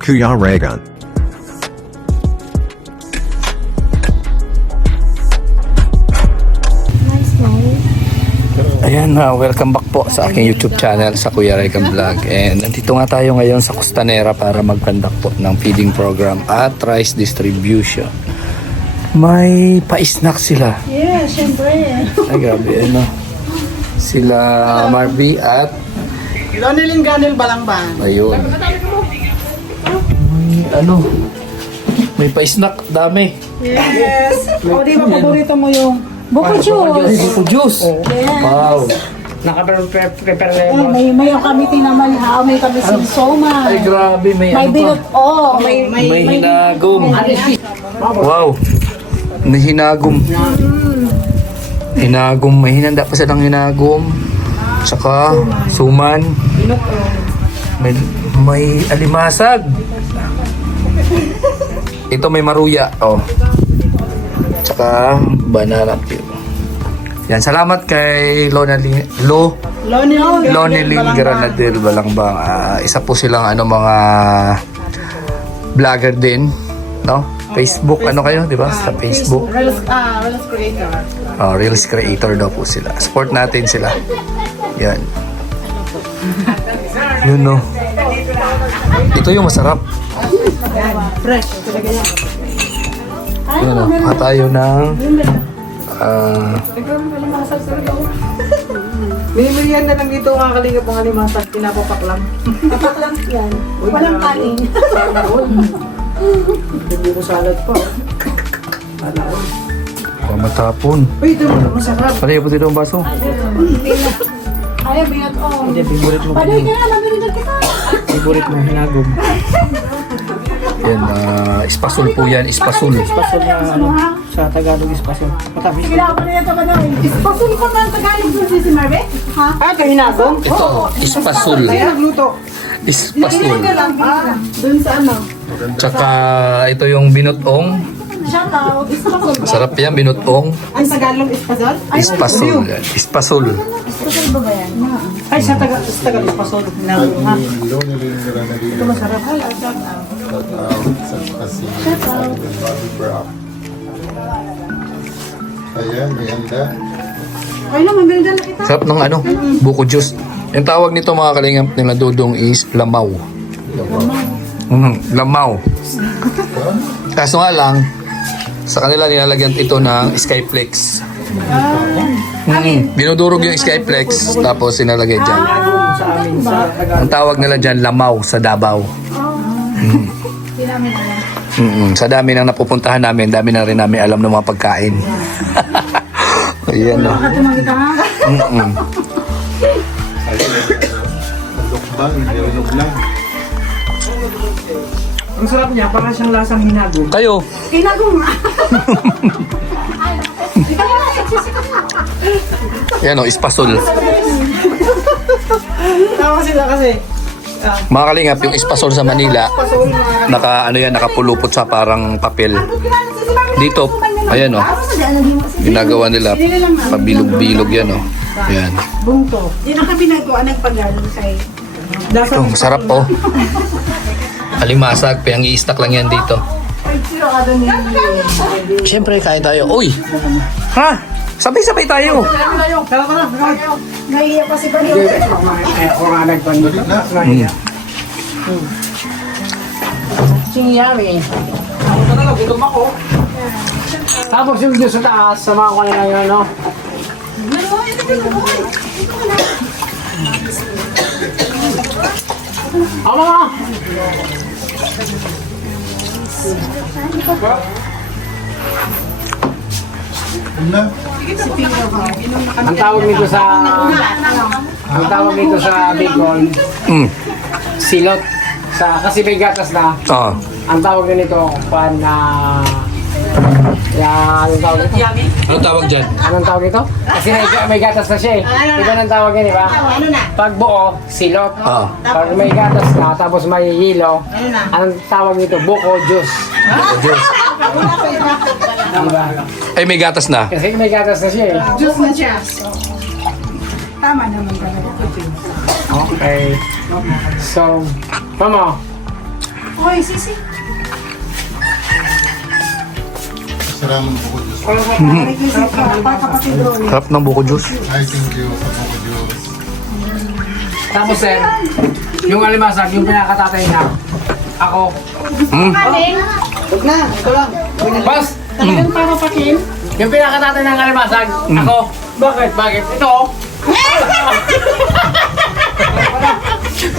Kuya Regan. Ayan, welcome back po sa aking YouTube channel sa Kuya Regan Vlog. And nandito nga tayo ngayon sa Costanera para mag-conduct po ng feeding program at rice distribution. May pa-snack sila. Yeah, syempre. Ay, grabe, ano. Sila Marby at Lonelyn Ganel Balangban. ayun. May pa-snack, dami. Yes. O, di ba paborito mo yung buko juice? Buko juice. Yes. Wow. Naka-prepare na Oh, may kamiting naman ha. May kamiting soma. Ay, grabe, may May ano pa. binot. Oh, May hinagom. Wow. May hinagom. Hinagom. May hinanda pa silang hinagom. Tsaka suman. May alimasag. Ito may maruya. Oh. Tsaka banana peel. Yan, salamat kay Lonelyn Granadel Balangbang. Isa po silang mga vlogger din, no? Facebook, ano kayo, di ba? Sa Facebook. Reels creator. Reels creator daw po sila. Support natin sila. Yan. Yun, no? Ito yung masarap. Fresh. Talaga yan. Yan, no? Tayo ng May merienda lang dito ang kalinga pang alimasag, pinapapak lang. Tapak lang yan. Walang kanin. Hindi ko salad pa. matapon. Uy, ito masarap. Palayo po dito ang baso. Ay, binot. Oh. Hindi, favorite mo. Paday ka na. Nabinot kita. Favorite mo, hinagom. Yan, espasol po yan, espasol. Espasol na ano, sa Tagalog espasol. Matamis. Kailangan ko na yan ito ba daw? Pasul ko na ang Tagalog doon si Marve? Ha? Ah, kahinagom? Ito, espasol. Kaya nagluto. Espasol. Doon sa ano? Tsaka ito yung binutong. Shout out. Pasul. Masarap yan, binutong. Ang Tagalog espasol? Espasol. Espasol. Pasul ba ba yan? Ay, sa Tagalog espasol. Hinagom, ha? Ito masarap. Ay, shout out. Ayan, may handa. Ay naman, binigyan na kita. Sarap ng buko juice. Yung tawag nito mga kalingap nila Dudong is lamaw. Lamaw. Kaso nga lang, sa kanila nilalagyan ito ng Skyflex. Binudurog yung Skyflex, tapos sinalagay dyan. Sa amin, sa Tagalog. Ang tawag nila dyan, lamaw sa Davao. Sa dami ng napupuntahan namin, dami na rin namin alam ng mga pagkain. Ayan, no. Tumagita ha? Lukbang, hindi lang. Ang sarap niya, parang siyang lasang hinagom. Kayo, Kinagong. yan o, espasol. Tawa sila kasi. Mga kalingap, yung espasol sa Manila, nakapulupot sa parang papel. Dito, ayan o, ginagawa nila, pabilog-bilog yan o. Ayan. Bungto. Di na kami nagpagaling kay... Ito, masarap po. Alimasag, payang i-stack lang yan dito. Siyempre, kain tayo. Uy! Ha? Sabay-sabay tayo. Naiiyak pa si Panyo. Singyari. Gutom ako. Tapos yung Diyos sa taas, sama ko na yun, no? Ama ka! Ano? Ang tawag nito sa Bicol, silot. Kasi may gatas na. Ah, Ang tawag nito pan na anong tawag nito? anong tawag dyan? Anong tawag nito? Kasi may gatas na siya eh. Iba ng tawag yan, di ba? Pag buo, silot. Ah, Pag may gatas na, tapos may hilo, anong tawag nito? Buko juice. Diyos. Diba? Ay, may gatas na. Kasi may gatas na siya eh. Diyos na siya. Tama naman talaga. Okay. So, Mama, Hoy, sisi. Salamat po ko Diyos. Kapatid Ron. Sarap ng buko juice. Ay, thank you sa po ko Diyos. Tapos sir, yung alimasag, yung pinakatatay na, ako. Huwag na, ito lang. Boss! Talagang para pakin. Yung pinakatatay ng alimasag, ako. Bakit? Bakit? Ito oh.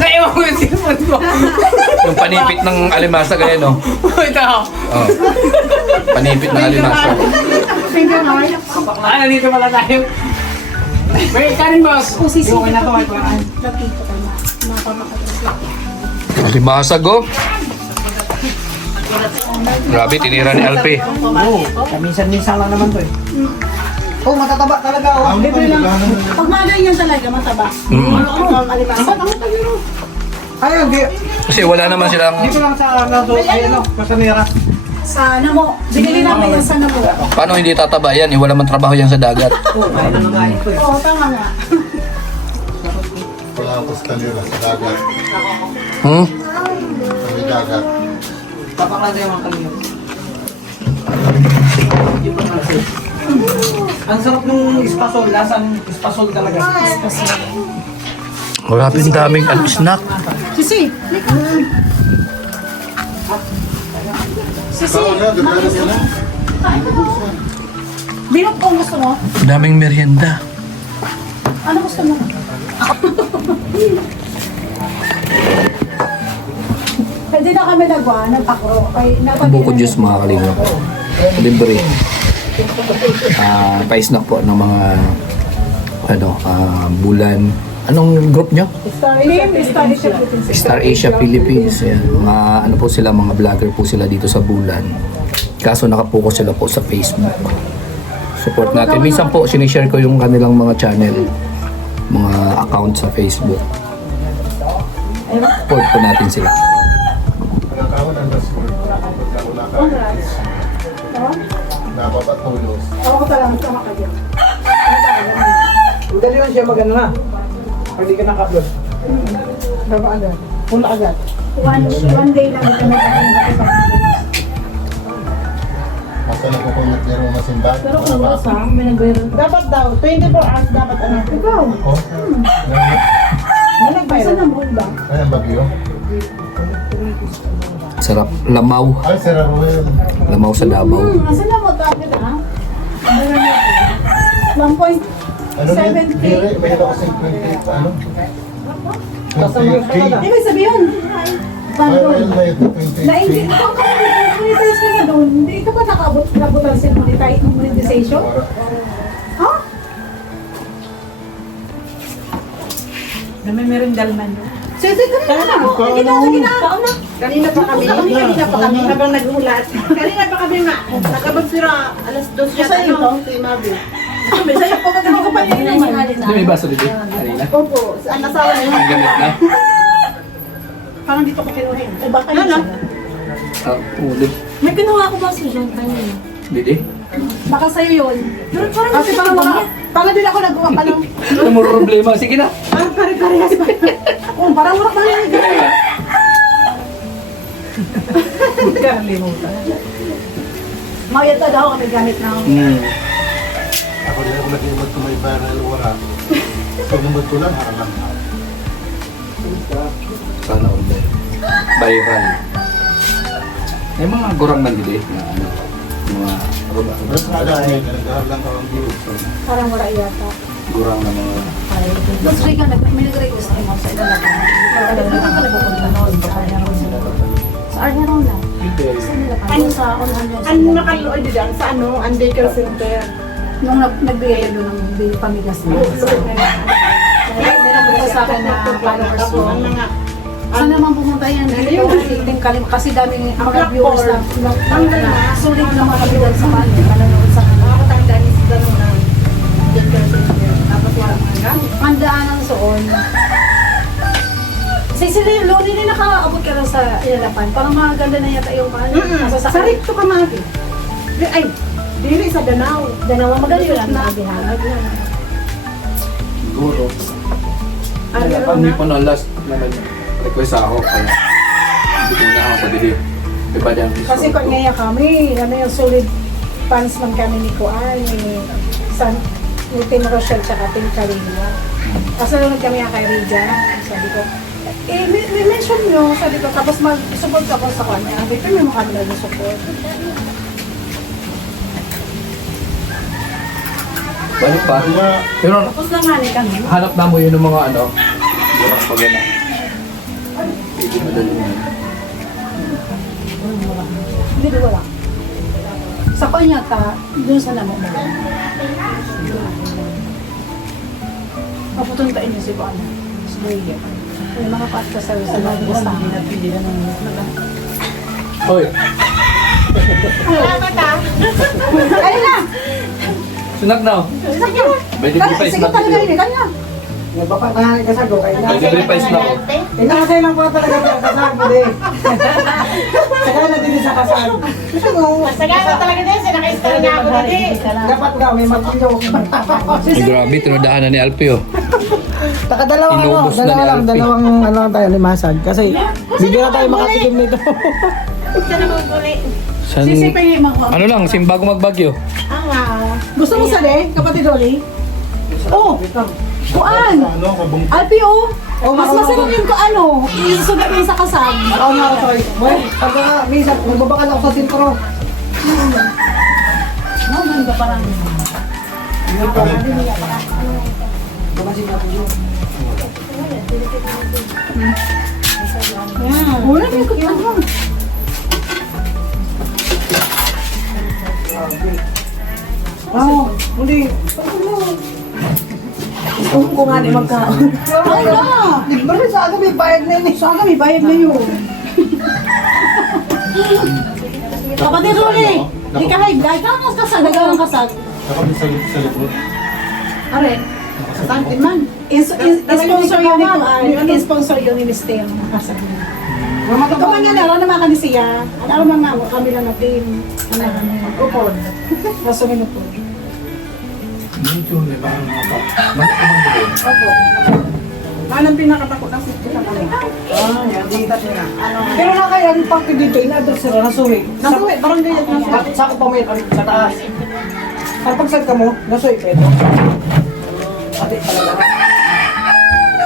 Naiwan ko yung cellphone ko. Yung panipit ng alimasa kaya no? Ito oh. Oh. Panipit ng alimasa. Finger heart. Ah, nandito pala tayo. May kanin boss. Sisi. Yung okay na to, may kumain. Nakita ko na. Mapapakasla. Alimasag oh. Grabe, tinira ni Alpi. Minsan-minsan lang naman to eh. Oh, matataba talaga. Oh. Libre lang. Pag mga ganyan talaga, mataba. Alibasa. Ay, hindi. Kasi wala naman silang... Dito lang sa lado, ay ano, kasanira. Sa namo. Bigyan namin yan sa namo. Paano hindi tataba yan? Wala man trabaho yan sa dagat. Oo, tama nga. Wala ako sa kanila sa dagat. Hmm? Sa dagat. Papaklado yung mga kanina. Ang sarap ng espasol, lasang espasol talaga. Grabe, ang daming snack. Sisi. Sisi. Saan na? Dagdagan mo na. Binok kung gusto mo. Daming merienda. Ano gusto mo? Pwede na kami nagwa ng pakro. Buko juice mga kalingap. Libre. Pa-snack po ng mga bulan. Anong group nyo? Star Asia Philippines. Yan. Mga ano po sila, mga vlogger po sila dito sa bulan. Kaso nakapokus sila po sa Facebook. Support natin. Minsan po sinishare ko yung kanilang mga channel, mga account sa Facebook. Support po natin sila. Nagkakaroon ng resort. Napapatulos. Ako ko talagang sama ka dyan. Dali lang siya mag-ano na. Pwede ka naka-upload. Baba agad. Punta agad. One day lang kami Basta na po kung naglaro ng simbahan. Pero kung oras ha, may nagbayroon. Dapat daw, 24 hours dapat ano. Ikaw. Ako? May nagbayroon. Saan ang ba? Ay, ang bagyo. Sarap. Lamaw. Ay, Sir Ruel. Lamaw sa Davao. Asan na mo target ha? 1.7K. Ano yun? Dire, may ako 28, ano? 28K. Ibig sabihin, Ay, paano? may 28K. Na-hindi ito ang monetize ka na doon. Hindi ito ba nakaabot ang monetization? Ha? Meron dalman doon. Sige, kanina na. Kanina na. Kanina pa kami. Habang naghulat. Kanina pa kami nga. Nakabagsira alas 2 yata. Sa'yo to? Si Mabi. May sa'yo ko hindi ko pa niliman. Hindi may baso dito. Kanina. Opo. Ang asawa niya. Ang gamit na. Parang dito ko kinuhin. Eh, baka yun Ano? Ulit. May kinuha ko ba siya kanina? Dito. Baka sa'yo yun. Pero parang kasi parang din ako nagawa pa ng... Ano mo problema? Sige na. Pare-parehas pa. Oh, parang mura pa rin. Mayat na daw kami gamit na ako. Ako din ako nag-imod ko may viral wala. Pag-imod ko lang, harap. Sana all viral. May mga gurang man dito na ano. Mga roba. Mas nada ay nag-harap lang ako ang views. Parang wala yata. Gurang na mga... Tapos Rika, may nag-request na mo sa ito lang. Sa Arna Ron lang. Ano sa unahan yun? Ano nakalood dyan? Sa ano? Undaker Center. Nung nagbigay doon ng pamigas na. May nagpunta sa akin na followers ko. Ang mga Saan naman pumunta yan? Dito kasi daming mga viewers na sulit na mga viewers sa kanya. Manonood sa kanya. makakatanda ni si Ganong na Undaker Center. Tapos walang mga gamit. Ang daanan soon. Sila yung lonely na nakaabot ka lang sa ilalapan. Parang maganda na yata yung Sa Ricto ka Mabi. Ay, dili sa Danao. Dalawa magaling lang Na. na bihanag. Siguro. Ano Kaya pag hindi ko na last naman request ako. Kaya Una ako sa dili. Iba dyan. Kasi kung ngayon kami, ano yung solid fans man kami ni Kuan, ni San, ni Tim Rochelle tsaka Tim Kalina. Kasi nanonood kami kay Rija, sabi ko, may mention nyo, sabi ko, tapos mag-support ako sa kanya. Sabi ko, may mukha nila yung support. Balik pa. Pero Tapos naman kami. hanap na mo yun ng mga ano. Burak pa gano'n. Hindi madali yun. Hindi di wala. Sa kanya ta, doon sa namo mo. Paputuntain niyo si Kuan. Si Buya. May mga podcast sa mga basta. Hoy, Ayun na! sunag na. May libre pa Sige isnag talaga dito. yun, kanya. Nagpapangalan ka sa go. Kaya May libre pa isnag ko. inakasay lang po talaga sa kasal mo din. Saka na din sa kasal. Gusto mo, Sagana talaga din, sinaka-install niya ako din. dapat nga may magkilo. Ay, grabe, tinadahan na ni Alpio. Nakadalawang ano, Inubos na ni dalawa lang, Alfie. dalawang ano lang tayo limasag. Kasi bigyan na tayo makatikim nito. San, Sisipin mo ako. ano lang, simbago magbagyo. Gusto mo sali, kapatid Oli? Oh, Kuan! Ano, kabang Alpio! Mas masarap yung ano, yung sugat mo sa kasal. Ako na ako tayo. Well, pagka minsan, magbabakal ako sa sintro. Ganda parang. Wala na yung kutsang mo. Oo, hindi. Kung nga di magkaon. Ay na! Basta sa aga may bayad na yun eh. Sa akin, may bayad na yun. Kapatid Oli! Di ka high blood. Kaya mas kasal, nagawang kasal. Nakabit sa likod. Are, kasante man. Sponsor yun ni Kuan. Sponsor yun ni Mistel. Kasal niya. Ito man yan, alam naman kami siya. Alam naman nga, kami lang na team. Ano naman, upod. Kaso minupod. Dito, may parang mga Opo. Anong pinakatakot ng safety sa kami? Pero na kaya yung pangkin dito, ina-address sila, nasuwi. Nasuwi, parang ganyan na siya. Sa ako pa may sa taas. Kapag saan ka mo, nasuwi ka ito. Ate, talaga.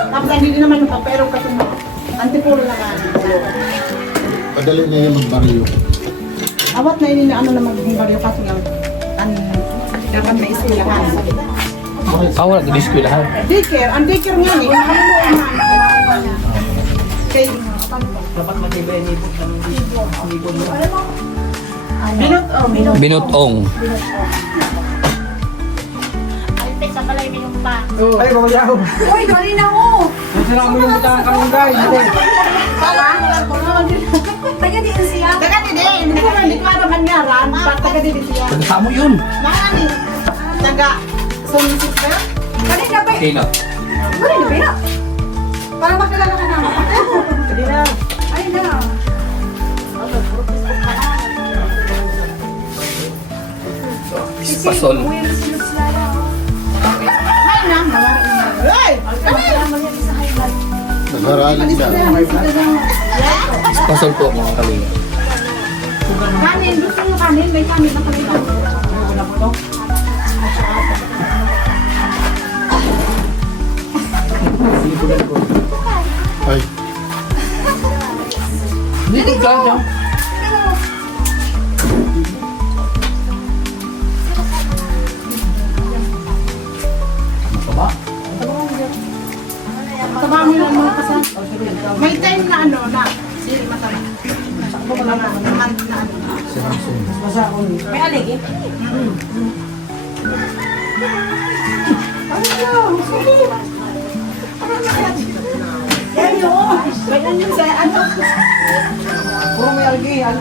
Tapos hindi din naman yung pero kasi antipolo na nga. Padali na yung magbaryo. Awat na yun ano naman yung baryo kasi nga dapat may eskwelahan. Ah, wala, di-eskwelahan. Daycare, ang daycare nga ni, ano mo man. Kay, Dapat matibay ni Ibog ng Ibog mo. binot. Binutong. Ay, babayaw. Uy, kanina mo! Masira mo yung butang kalunggay. Ate. Taga din siya. Taga din. Hindi ko naman nga ran. Taga din siya. Pagkasama yun. Nani? Taga solicitor? Kanina ba? Okay na. Kanina ba? Para makilala ka naman. Kanina. Ay na. Pasol. Ay na. Ay! Nag-aralin siya. Pasol po mga kalinga. Kanin. Gusto mo kanin? May kanin na kanina. Ay, Hindi ko dyan dyan. Mataba mo lang mga kasal. May time na ano na. Siri mataba. Month na ano. Basa ako ni. May aligi? Yan yun. Ganyan yun sa ano. Puro may algi. An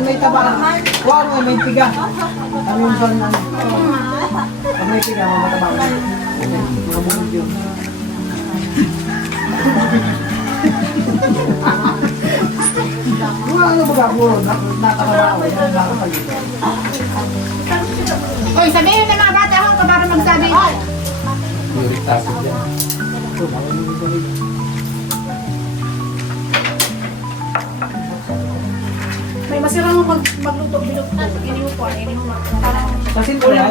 may taba. Wow, may piga. Ano yung son na? Ang may piga, mamataba. Mabungod yun. Ano ba puro? Nakakalawa ako. Oy, sabihin ng mga bata ako para magsabi. Uric acid yan. masira mo magluto bilog po. Iniupuan, parang Kasi po yan.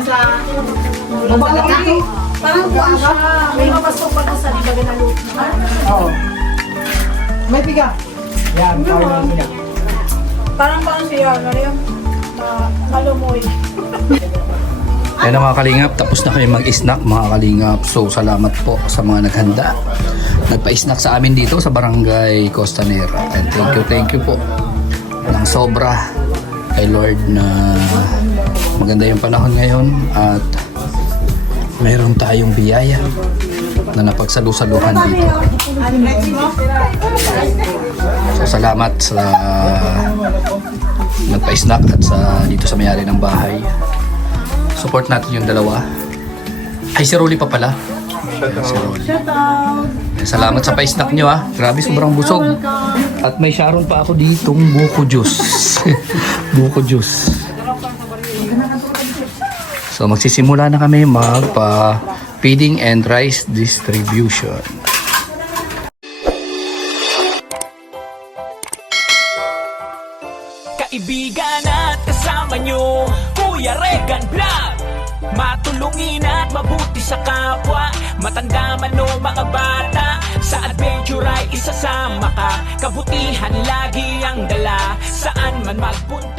Mabala ito. parang buwan siya. May mapasok pa doon sa libaga na luto. Oo. May piga. Yan, parang piga. Parang siya, ano yun? Malumoy. Ayan na mga kalingap, tapos na kayo mag-snack mga kalingap. So salamat po sa mga naghanda. Nagpa-snack sa amin dito sa Barangay Costanera. And thank you po ng sobra kay Lord na maganda yung panahon ngayon at mayroon tayong biyaya na napagsalu-saluhan dito. So salamat sa nagpa-snack at sa dito sa may-ari ng bahay. Support natin yung dalawa. Ay, si Rolly pa pala. Si Rolly. Salamat sa pa-snack nyo ha. Grabe, sobrang busog. At may Sharon pa ako ditong buko juice. Buko juice. So magsisimula na kami magpa-feeding and rice distribution. Kaibigan at kasama nyo, Kuya Regan Vlog. Matulungin at mabuti sa kapwa, matanda man o mga bata. Sa adventure ay isasama ka, kabutihan lagi ang dala. Saan man magpunta